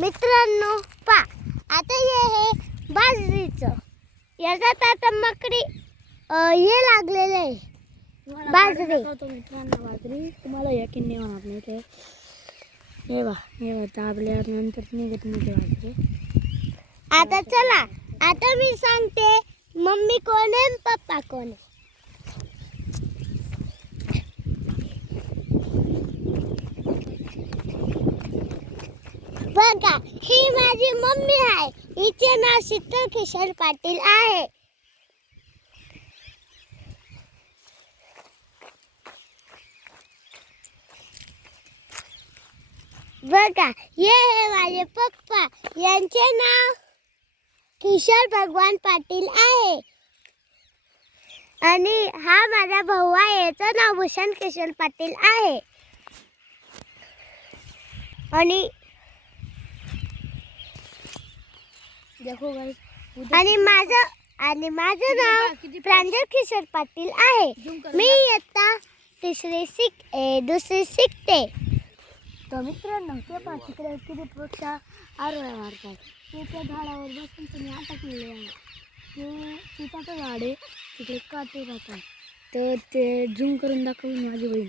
मित्रांनो पा आता हे बाजरीचं याच्यात आता मकडी हे लागलेलं आहे बाजरी. मित्रांनो बाजरी तुम्हाला यकीन नाही होणार नाही ते हे दाबल्यानंतर निघत नाही बाजरी. आता चला आता मी सांगते मम्मी कोण आहे पप्पा कोण आहे. बघा ही माझी मम्मी आहे. हिचे नाव शीतल किशोर पाटील आहे. बघा हे माझे पप्पा यांचे नाव किशोर भगवान पाटील आहे. आणि हा माझा भाऊ आहे याचं नाव भूषण किशोर पाटील आहे. आणि माझं नाव प्रांजल किशोर पाटील आहे. मी इयत्ता दुसरी शिकते. तर मित्रांनो ते पहा तिकडे किती पक्ष आरोळ्या मारतात. ते त्या झाडावर बसून तुम्ही अटकलेले आहे. ते चिताचं झाड आहे तिकडे काटे राहतात. तर ते झूम करून दाखवून माझी बहीण.